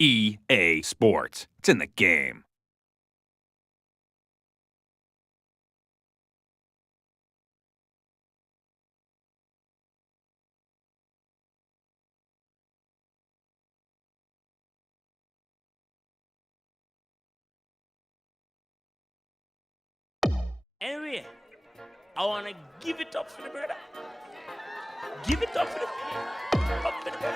EA Sports. It's in the game. Anyway, I want to give it up for the brother. Give it up for the brother.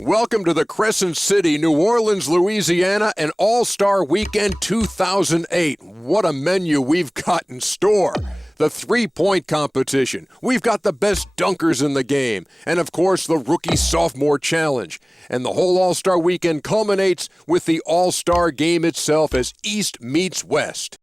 Welcome to the Crescent City, New Orleans, Louisiana, and All-Star Weekend 2008. What a menu we've got in store. The three-point competition. We've got the best dunkers in the game. And, of course, the Rookie-Sophomore Challenge. And the whole All-Star Weekend culminates with the All-Star Game itself as East meets West.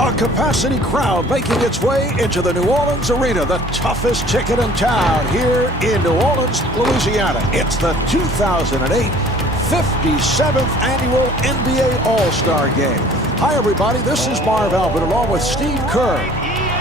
A capacity crowd making its way into the New Orleans Arena, the toughest ticket in town here in New Orleans, Louisiana. It's the 2008 57th Annual NBA All-Star Game. Hi, everybody. This is Marv Albert along with Steve Kerr.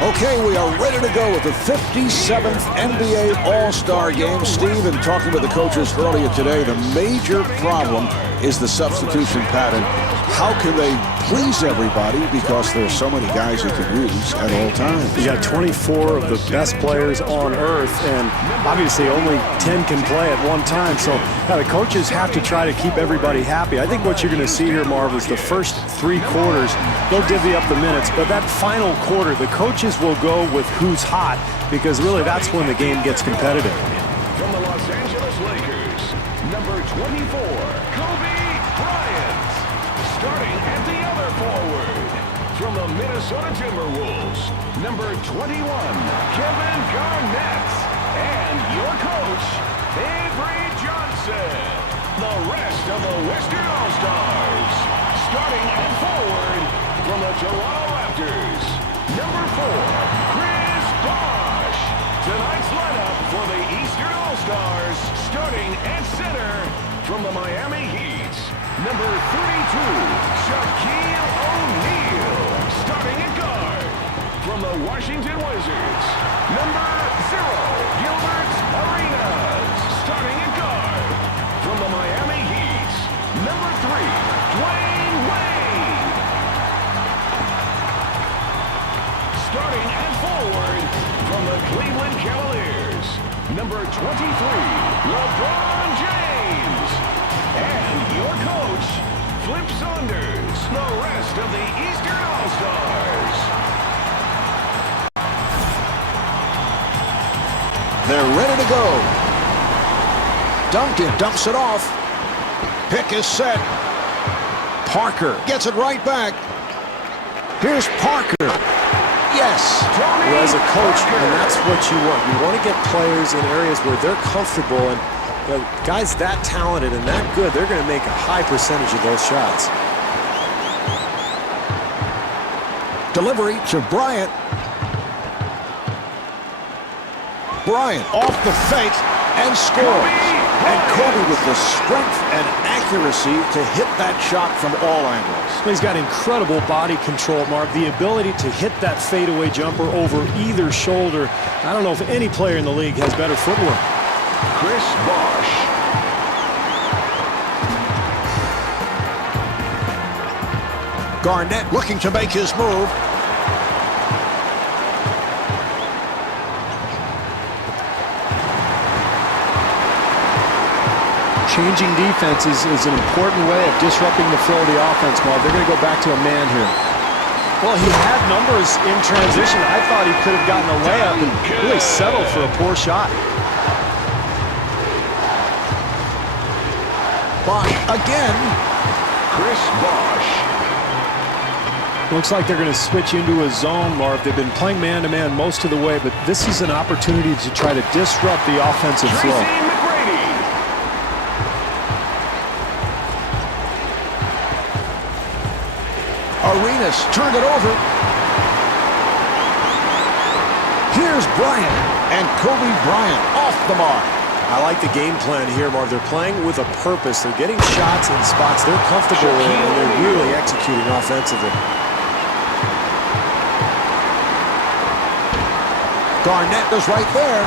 Okay, we are ready to go with the 57th NBA All-Star Game. Steve, and talking with the coaches earlier today, the major problem is the substitution pattern. How can they please everybody because there's so many guys you can use at all times? You got 24 of the best players on earth, and obviously only 10 can play at one time. So the coaches have to try to keep everybody happy. I think what you're going to see here, Marv, is the first three quarters, they'll divvy up the minutes. But that final quarter, the coaches will go with who's hot because really that's when the game gets competitive. From the Los Angeles Lakers, number 24, Kobe Bryant. Starting at the other forward, from the Minnesota Timberwolves, number 21, Kevin Garnett, and your coach, Avery Johnson. The rest of the Western All-Stars, starting at forward, from the Toronto Raptors, number 4, Chris Bosh. Tonight's lineup for the Eastern All-Stars, starting at center, from the Miami Heat. Number 32, Shaquille O'Neal, starting at guard. From the Washington Wizards, number 0, Gilbert Arenas, starting at guard. From the Miami Heat, number 3, Dwayne Wade. Starting at forward, from the Cleveland Cavaliers, number 23, LeBron James. And your coach, Flip Saunders, the rest of the Eastern All-Stars. They're ready to go. Duncan dumps it off. Pick is set. Parker gets it right back. Here's Parker. Yes. Well, as a coach, and that's what you want. You want to get players in areas where they're comfortable, and guys that talented and that good, they're going to make a high percentage of those shots. Delivery to Bryant. Bryant off the fake and scores. And Kobe with the strength and accuracy to hit that shot from all angles. He's got incredible body control, Mark. The ability to hit that fadeaway jumper over either shoulder. I don't know if any player in the league has better footwork. Chris Bosh. Garnett looking to make his move. Changing defenses is an important way of disrupting the flow of the offense, Mark. They're going to go back to a man here. Well, he had numbers in transition. I thought he could have gotten a layup and really settled for a poor shot. Bosh again. Chris Bosh. Looks like they're going to switch into a zone, Marv. They've been playing man-to-man most of the way, but this is an opportunity to try to disrupt the offensive Tracy flow. McGrady. Arenas turned it over. Here's Bryant, and Kobe Bryant off the mark. I like the game plan here, Marv. They're playing with a purpose. They're getting shots in spots they're comfortable in, and they're really executing offensively. Garnett is right there.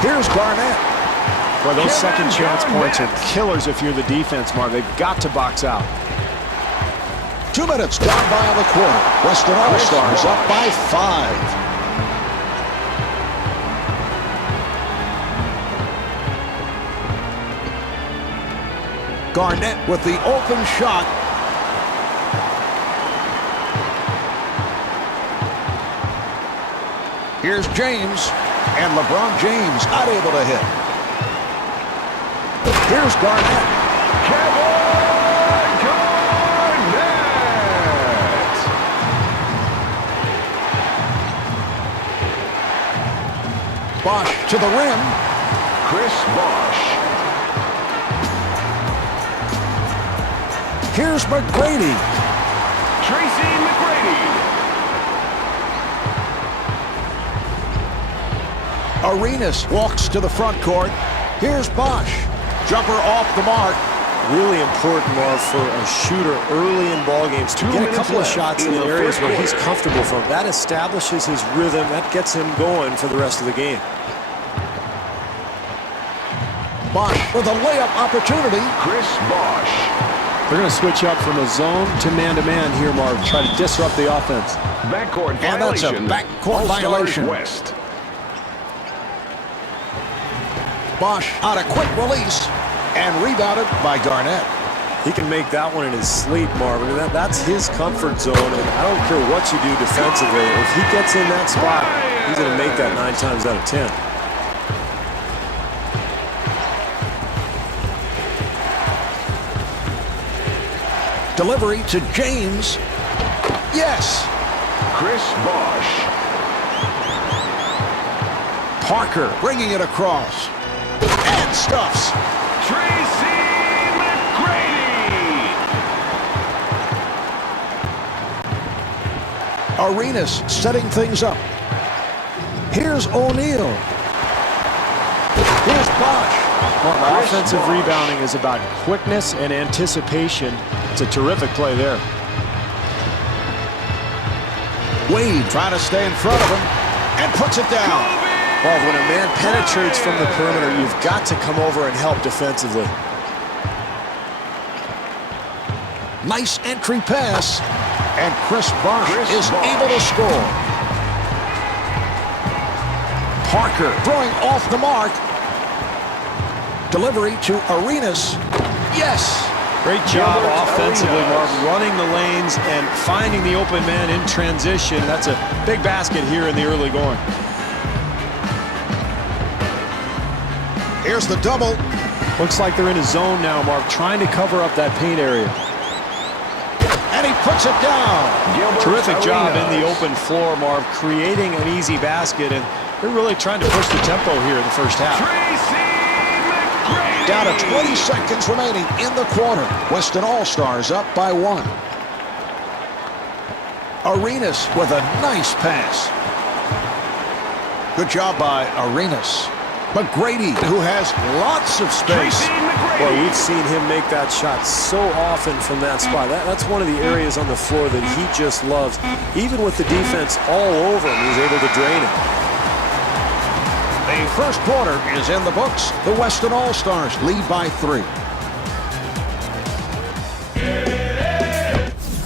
Here's Garnett. Well, those Kevin second chance Garnett. points are killers if you're the defense, Marv. They've got to box out. 2 minutes gone by in the quarter. Western All-Stars up by 5. Garnett with the open shot. Here's James, and LeBron James not able to hit. Here's Garnett. Kevin Garnett. Bosh to the rim. Chris Bosh. Here's McGrady. Tracy McGrady. Arenas walks to the front court. Here's Bosh. Jumper off the mark. Really important, Marv, for a shooter early in ball games to 2 get a minutes couple of left shots in in the areas first where he's quarter. comfortable from. That establishes his rhythm. That gets him going for the rest of the game. Bosh with a layup opportunity. Chris Bosh. They're going to switch up from a zone to man-to-man here, Marv. Try to disrupt the offense. Backcourt And that's a violation. backcourt All-Stars violation. West. Bosh on a quick release and rebounded by Garnett. He can make that one in his sleep, Marv. I mean, that's his comfort zone, and I don't care what you do defensively. If he gets in that spot, he's going to make that 9 times out of 10. Delivery to James. Yes. Chris Bosh. Parker bringing it across. And stuffs. Tracy McGrady. Arenas setting things up. Here's O'Neal. Here's Bosh. Well, offensive rebounding is about quickness and anticipation. It's a terrific play there. Wade trying to stay in front of him and puts it down. Well, when a man penetrates from the perimeter, you've got to come over and help defensively. Nice entry pass. And Chris Bosh is able to score. Parker throwing off the mark. Delivery to Arenas. Yes. Great job Gilbert offensively, Arenas. Marv, running the lanes and finding the open man in transition. That's a big basket here in the early going. Here's the double. Looks like they're in a zone now, Marv, trying to cover up that paint area. And he puts it down. Gilbert Terrific job in the Arenas. open floor, Marv, creating an easy basket, and they're really trying to push the tempo here in the first half. Tracy McGrady. Down to 20 seconds remaining in the quarter. Western All-Stars up by 1. Arenas with a nice pass. Good job by Arenas. McGrady, who has lots of space. Tracy McGrady. Well, we've seen him make that shot so often from that spot. That's one of the areas on the floor that he just loves. Even with the defense all over him, he's able to drain it. The first quarter is in the books. The Western All-Stars lead by 3.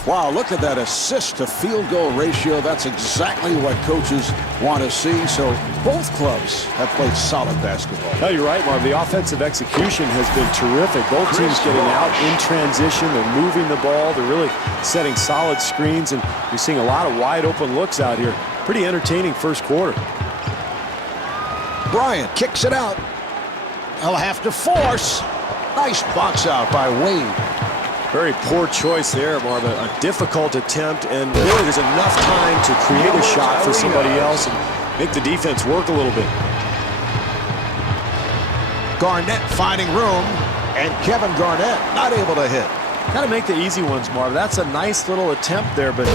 Wow, look at that assist to field goal ratio. That's exactly what coaches want to see. So both clubs have played solid basketball. No, you're right, Marv. The offensive execution has been terrific. Both teams getting out in transition. They're moving the ball. They're really setting solid screens, and you're seeing a lot of wide open looks out here. Pretty entertaining first quarter. Bryant kicks it out. He'll have to force. Nice box out by Wade. Very poor choice there, Marv. A difficult attempt, and really there's enough time to create a shot for somebody else and make the defense work a little bit. Garnett finding room, and Kevin Garnett not able to hit. Got to make the easy ones, Marv. That's a nice little attempt there, but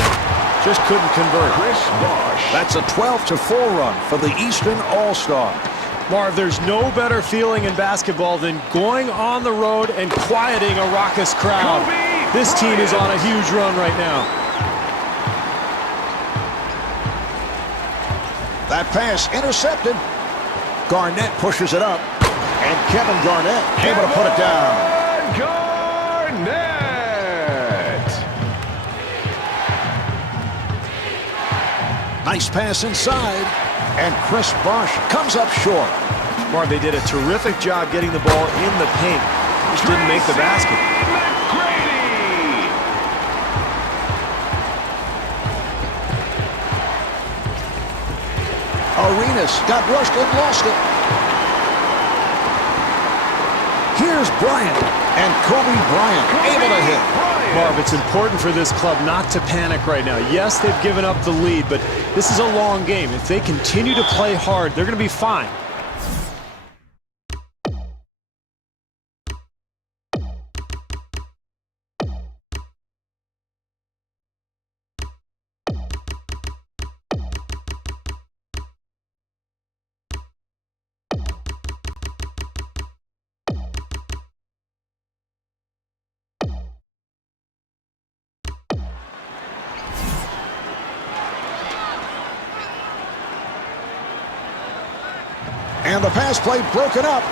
just couldn't convert. Chris Bosh. That's a 12-4 run for the Eastern All-Star. Marv, there's no better feeling in basketball than going on the road and quieting a raucous crowd. This team is on a huge run right now. That pass intercepted. Garnett pushes it up, and Kevin Garnett able to put it down. Garnett. Nice pass inside, and Chris Bosh comes up short. Marv, they did a terrific job getting the ball in the paint. Just didn't make the basket. McGrady. Arenas got rushed and lost it. Here's Bryant, and Kobe Bryant able to hit. Marv, it's important for this club not to panic right now. Yes, they've given up the lead, but this is a long game. If they continue to play hard, they're going to be fine. And the pass play broken up.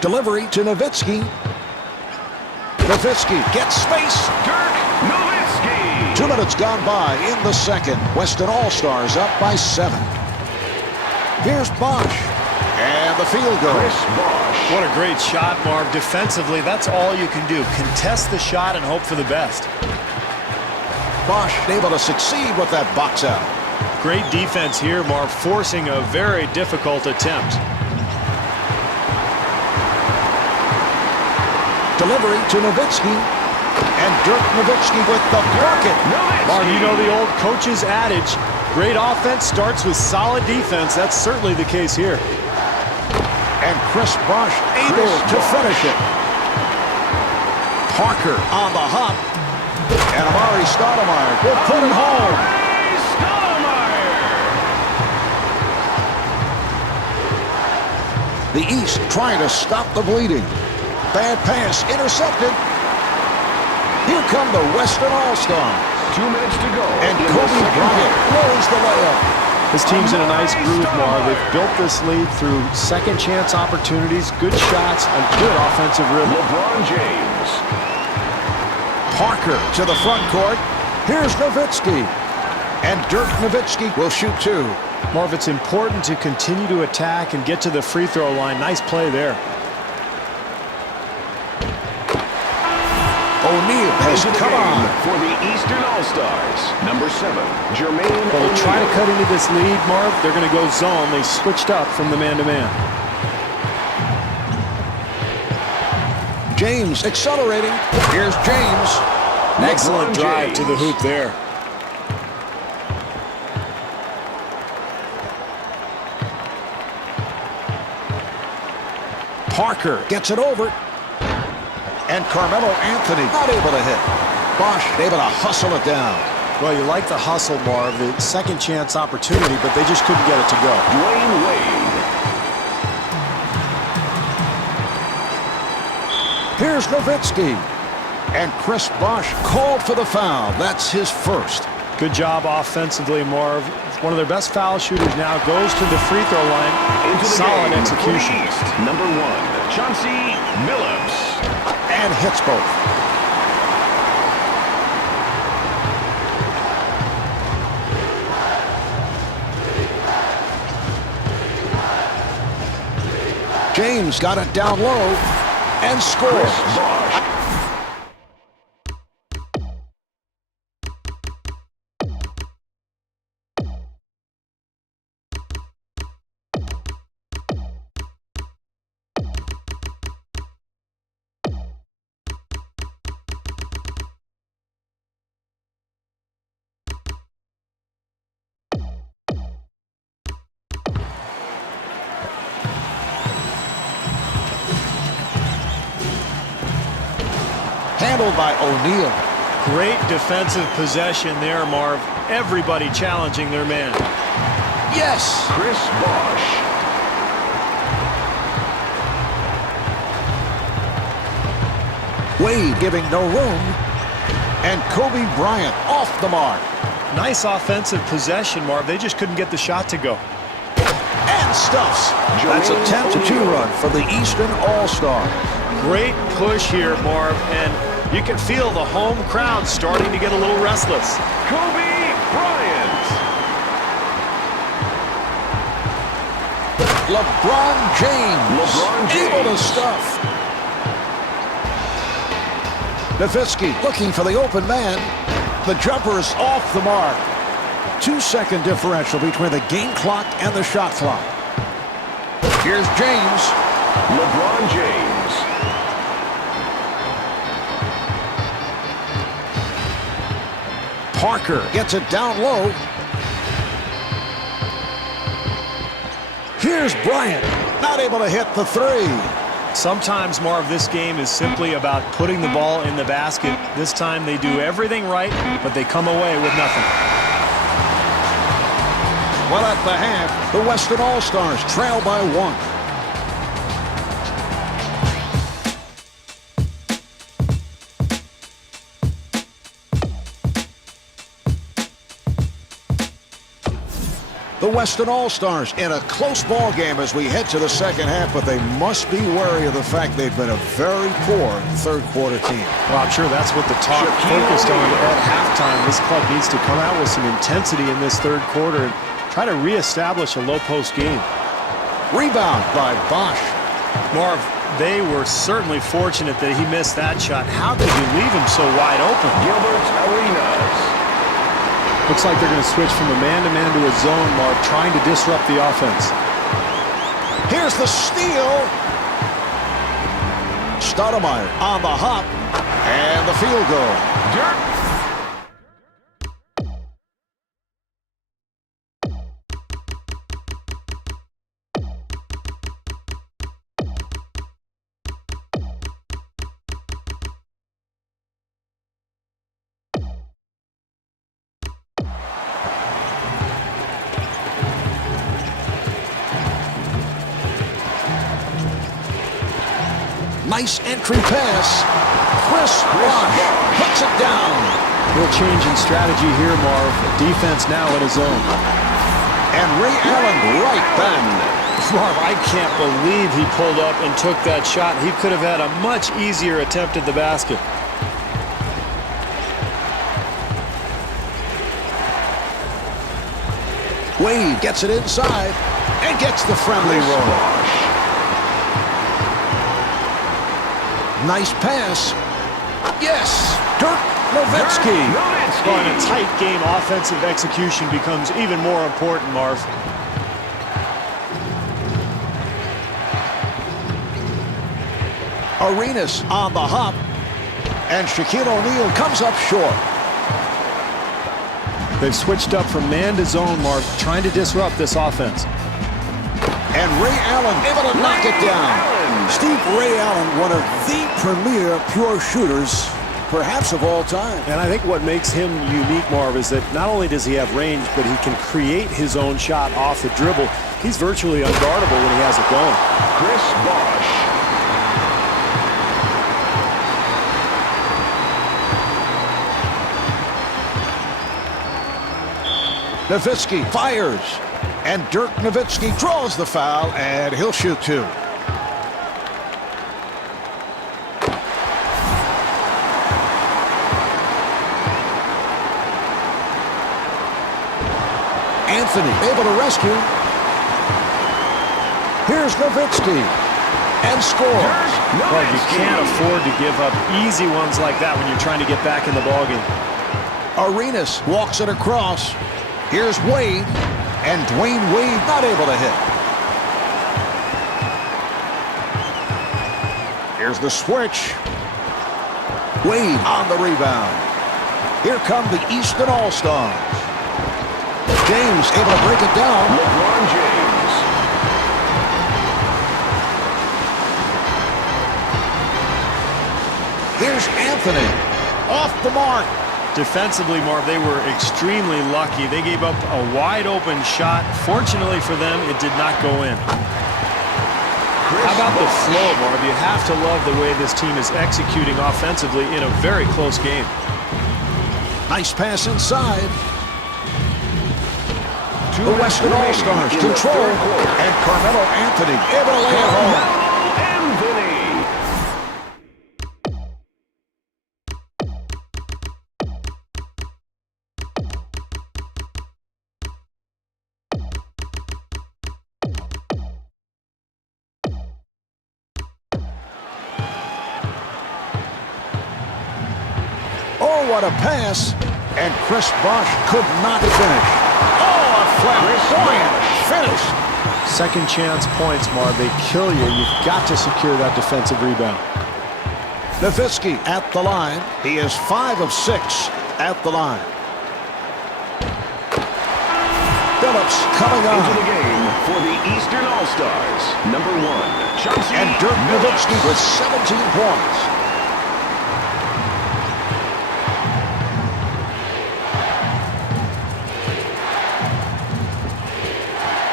Delivery to Nowitzki. Nowitzki gets space. Dirk Nowitzki. 2 minutes gone by in the second. Western All-Stars up by 7. Here's Bosh. And the field goal. Chris Bosh. What a great shot, Marv. Defensively, that's all you can do. Contest the shot and hope for the best. Bosh able to succeed with that box out. Great defense here, Marv, forcing a very difficult attempt. Delivery to Nowitzki. And Dirk Nowitzki with the bucket. Marv, you know the old coach's adage, great offense starts with solid defense. That's certainly the case here. And Chris Bosh able to finish it. Parker on the hop. And Amari Stoudemire will put it home. Stoudemire. The East trying to stop the bleeding. Bad pass intercepted. Here come the Western All-Stars. 2 minutes to go. And Kobe Bryant blows the layup. This team's in a nice groove, Marv. They've built this lead through second chance opportunities, good shots, and good offensive rhythm. LeBron James. Parker to the front court. Here's Nowitzki. And Dirk Nowitzki will shoot 2. Marv, it's important to continue to attack and get to the free throw line. Nice play there. O'Neal has come on. For the Eastern All-Stars, number 7, Jermaine Well, to try to O'Neal. cut into this lead, Marv, they're going to go zone. They switched up from the man-to-man. James accelerating. Here's James. Excellent drive to the hoop there. Parker gets it over. And Carmelo Anthony not able to hit. Bosh able to hustle it down. Well, you like the hustle, Marv, the second chance opportunity, but they just couldn't get it to go. Dwayne Wade. Here's Nowitzki. And Chris Bosh called for the foul. That's his first. Good job offensively, Marv. One of their best foul shooters now goes to the free throw line. Into the Solid game execution. for the East, number 1, Chauncey Billups. And hits both. James got it down low and scores. Chris Bosh. Handled by O'Neal. Great defensive possession there, Marv. Everybody challenging their man. Yes! Chris Bosh. Wade giving no room. And Kobe Bryant off the mark. Nice offensive possession, Marv. They just couldn't get the shot to go. And stuffs. That's a 10-2 run for the Eastern All-Star. Great push here, Marv, and you can feel the home crowd starting to get a little restless. Kobe Bryant. LeBron James. Able to stuff. Nowitzki looking for the open man. The jumper is off the mark. 2-second differential between the game clock and the shot clock. Here's James. LeBron James. Parker gets it down low. Here's Bryant. Not able to hit the three. Sometimes, Marv, this game is simply about putting the ball in the basket. This time they do everything right, but they come away with nothing. Well, at the half, the Western All-Stars trail by 1. The Western All-Stars in a close ball game as we head to the second half, but they must be wary of the fact they've been a very poor third-quarter team. Well, I'm sure that's what the talk focused on at halftime. This club needs to come out with some intensity in this third quarter and try to reestablish a low-post game. Rebound by Bosh. Marv, they were certainly fortunate that he missed that shot. How could you leave him so wide open? Gilbert Arenas. Looks like they're going to switch from a man-to-man to a zone, Marv, trying to disrupt the offense. Here's the steal. Stoudemire on the hop. And the field goal. Dirk. Nice entry pass. Chris Bosh puts it down. Real change in strategy here, Marv. Defense now in his zone. And Ray Allen right back. Marv, I can't believe he pulled up and took that shot. He could have had a much easier attempt at the basket. Wade gets it inside and gets the friendly roll. Nice pass. Yes, Dirk Nowitzki. Well, in a tight game, offensive execution becomes even more important, Marv. Arenas on the hop. And Shaquille O'Neal comes up short. They've switched up from man to zone, Marv, trying to disrupt this offense. And Ray Allen able to knock it down. Steve Ray Allen, one of the premier pure shooters, perhaps of all time. And I think what makes him unique, Marv, is that not only does he have range, but he can create his own shot off the dribble. He's virtually unguardable when he has it going. Chris Bosh. Nowitzki fires. And Dirk Nowitzki draws the foul, and he'll shoot 2. Anthony able to rescue. Here's Nowitzki. And scores. Well, you can't afford to give up easy ones like that when you're trying to get back in the ballgame. Arenas walks it across. Here's Wade. And Dwayne Wade not able to hit. Here's the switch. Wade on the rebound. Here come the Eastern All-Stars. James able to break it down. LeBron James. Here's Anthony. Off the mark. Defensively, Marv, they were extremely lucky. They gave up a wide-open shot. Fortunately for them, it did not go in. How about the flow, Marv? You have to love the way this team is executing offensively in a very close game. Nice pass inside. The Western All-Stars control, and Carmelo Anthony able to lay it home. Oh, what a pass. And Chris Bosh could not finish. Oh, a flamboyant finish. Second chance points, Marv. They kill you. You've got to secure that defensive rebound. Nowitzki at the line. He is 5 of 6 at the line. Phillips coming on. Into the game for the Eastern All-Stars. Number 1, Chauncey And Dirk Billups. Nowitzki with 17 points.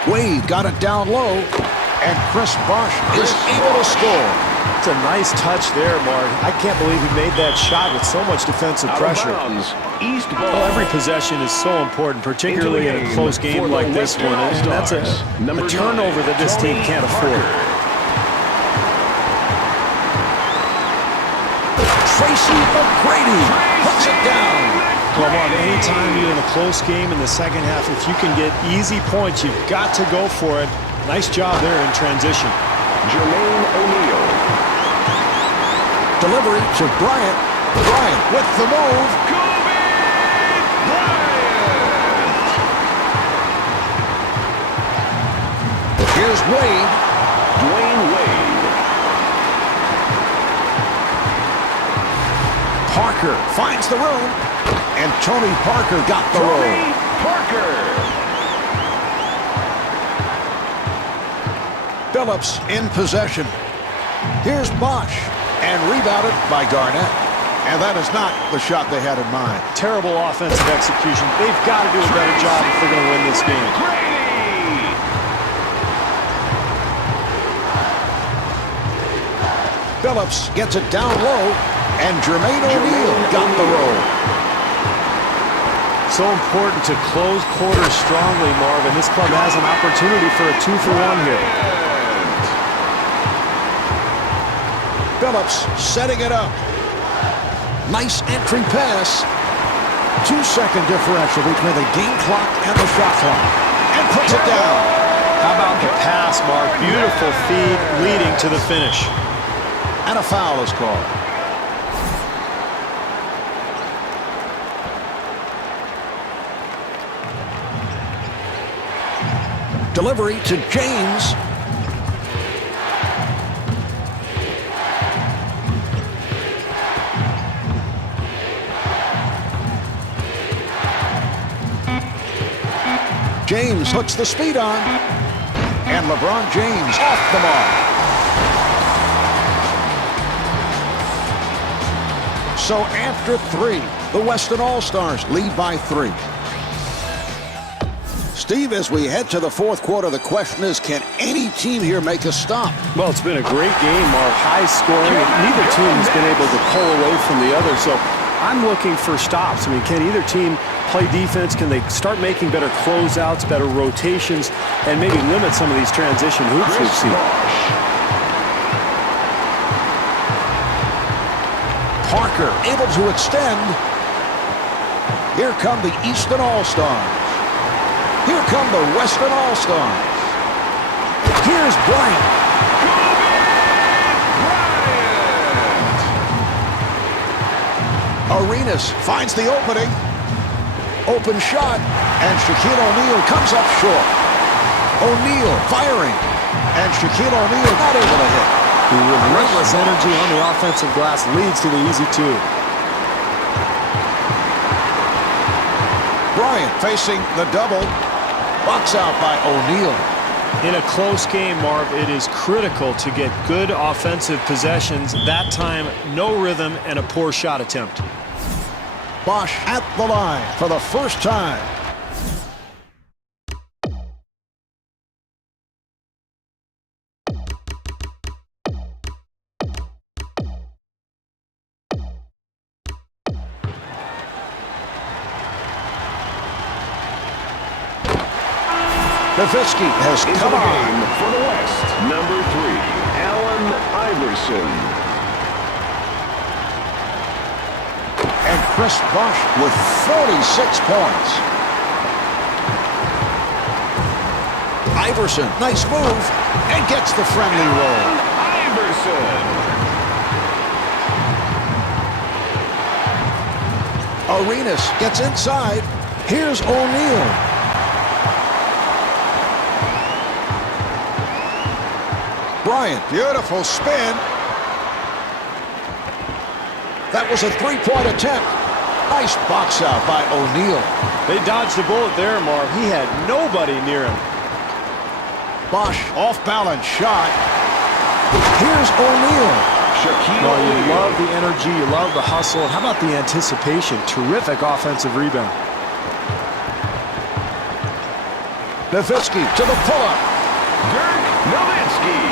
Wade got it down low, and Chris Bosh is able to score. It's a nice touch there, Marv. I can't believe he made that shot with so much defensive Out of pressure. bounds. East ball. Well, every possession is so important, particularly in a close game like this one. And that's a turnover that this team can't afford. Tracy McGrady puts it down. Well, Marv, anytime you're in a close game in the second half, if you can get easy points, you've got to go for it. Nice job there in transition. Jermaine O'Neal. Delivery to Bryant. Bryant with the move. Kobe Bryant. Here's Wade. Dwayne Wade. Parker finds the room. And Tony Parker got the roll. Tony Parker. Phillips in possession. Here's Bosh. And rebounded by Garnett. And that is not the shot they had in mind. Terrible offensive execution. They've got to do a better job if they're going to win this game. Grady. Phillips gets it down low. And Jermaine O'Neal got the roll. So important to close quarters strongly, Marv, and this club has an opportunity for a 2-for-1 here. Phillips setting it up. Nice entry pass. 2-second differential between the game clock and the shot clock. And puts it down. How about the pass, Mark? Beautiful feed leading to the finish. And a foul is called. Delivery to James. James puts the speed on. And LeBron James off the mark. So after 3, the Western All-Stars lead by 3. Steve, as we head to the fourth quarter, the question is, can any team here make a stop? Well, it's been a great game, Mark. High scoring, and neither team has been able to pull away from the other. So I'm looking for stops. I mean, can either team play defense? Can they start making better closeouts, better rotations, and maybe limit some of these transition hoops we've seen? Parker able to extend. Here come the Eastern All-Stars. Here come the Western All-Stars. Here's Bryant. Arenas finds the opening. Open shot. And Shaquille O'Neal comes up short. O'Neal firing. And Shaquille O'Neal not able to hit. The relentless energy on the offensive glass leads to the easy 2. Bryant facing the double. Box out by O'Neal. In a close game, Marv, it is critical to get good offensive possessions. That time, no rhythm and a poor shot attempt. Bosch at the line for the first time. Nowitzki has Into come the on. game for the West, number 3, Allen Iverson. And Chris Bosch with 46 points. Iverson, nice move, and gets the friendly roll. Iverson. Arenas gets inside. Here's O'Neal. Bryant, beautiful spin. That was a three-point attempt. Nice box out by O'Neal. They dodged the bullet there, Marv. He had nobody near him. Bosch, off-balance shot. Here's O'Neal. Shaquille Well, you O'Neal. love the energy, you love the hustle. And how about the anticipation? Terrific offensive rebound. Nowitzki to the pull-up. Dirk Nowitzki.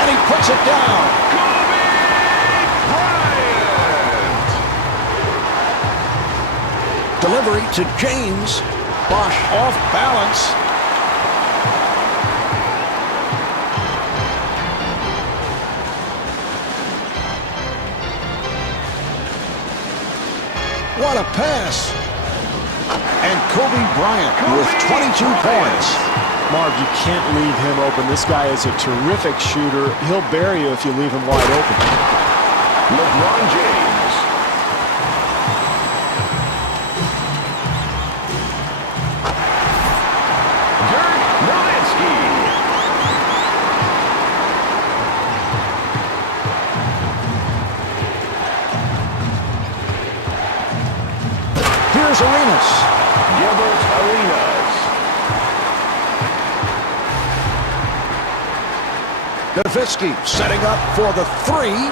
And he puts it down. Kobe Bryant. Delivery to James. Bosch off balance. What a pass. And Kobe Bryant with 22 points. Marv, you can't leave him open. This guy is a terrific shooter. He'll bury you if you leave him wide open. LeBron James. Dirk Nowitzki. Here's Arenas. Gilbert Arenas. Nowitzki setting up for the three.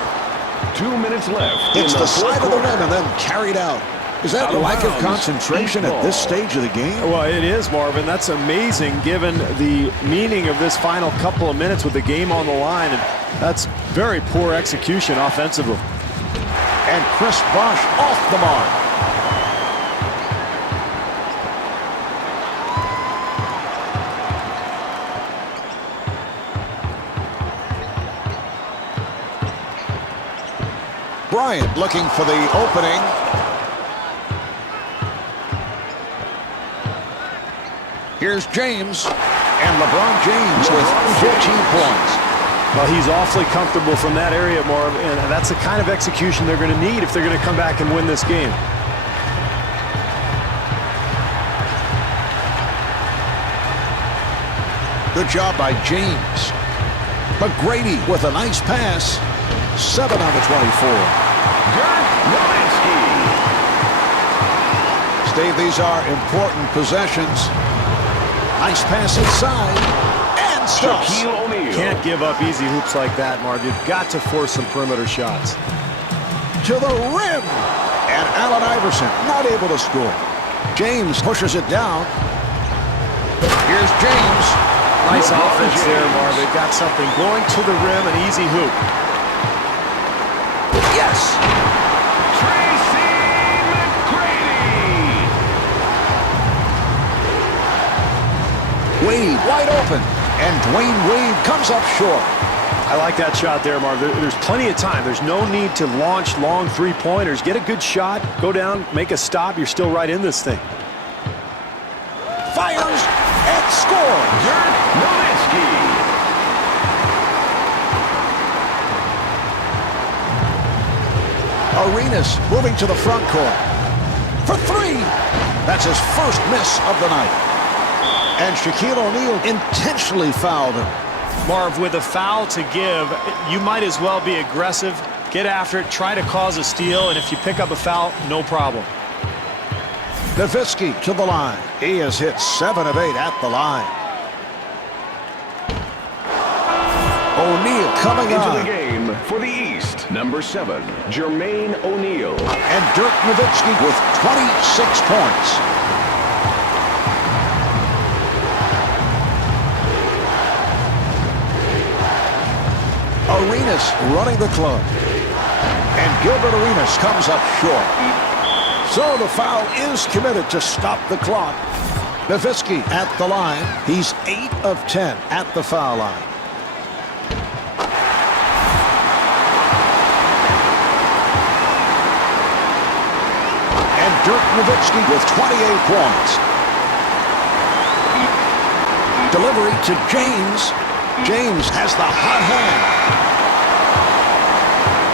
2 minutes left. It's in the fourth side of the quarter. rim and then carried out. Is that Out of lack of bounds. concentration at this stage of the game? Well, it is, Marvin. That's amazing given the meaning of this final couple of minutes with the game on the line. And that's very poor execution offensively. And Chris Bosch off the mark. Bryant looking for the opening. Here's James. And LeBron James with 14 points. Well, he's awfully comfortable from that area, Marv, and that's the kind of execution they're going to need if they're going to come back and win this game. Good job by James. McGrady with a nice pass. 7 on the 24. Dirk Nowitzki. Steve, these are important possessions. Nice pass inside. And stuffs. Shaquille O'Neal. Can't give up easy hoops like that, Marv. You've got to force some perimeter shots. To the rim. And Allen Iverson not able to score. James pushes it down. Here's James. Nice LeBron offense there, James. Marv. They've got something going to the rim, an easy hoop. Yes. Tracy McGrady. Wade wide open. And Dwayne Wade comes up short. I like that shot there, Marv. There's plenty of time. There's no need to launch long three-pointers. Get a good shot, go down, make a stop. You're still right in this thing. Fires and scores. Dirk Nowitzki. Arenas moving to the front court. For three. That's his first miss of the night. And Shaquille O'Neal intentionally fouled him. Marv, with a foul to give, you might as well be aggressive, get after it, try to cause a steal, and if you pick up a foul, no problem. Nowitzki to the line. He has hit 7 of 8 at the line. O'Neal coming Into on. the game for the East, number 7, Jermaine O'Neal. And Dirk Nowitzki with 26 points. Arenas running the club. And Gilbert Arenas comes up short. So the foul is committed to stop the clock. Nowitzki at the line. He's 8 of 10 at the foul line. And Dirk Nowitzki with 28 points. Delivery to James. James has the hot hand.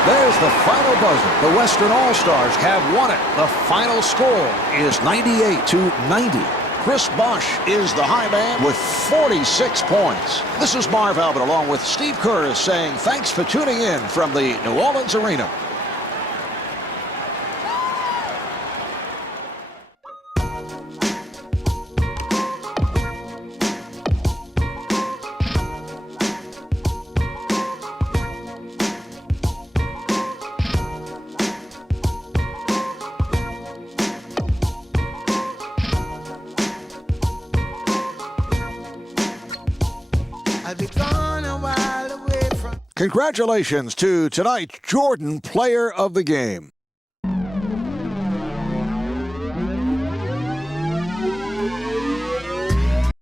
There's the final buzzer. The Western All-Stars have won it. The final score is 98-90. Chris Bosh is the high man with 46 points. This is Marv Albert along with Steve Kerr saying thanks for tuning in from the New Orleans Arena. Congratulations to tonight's Jordan Player of the Game.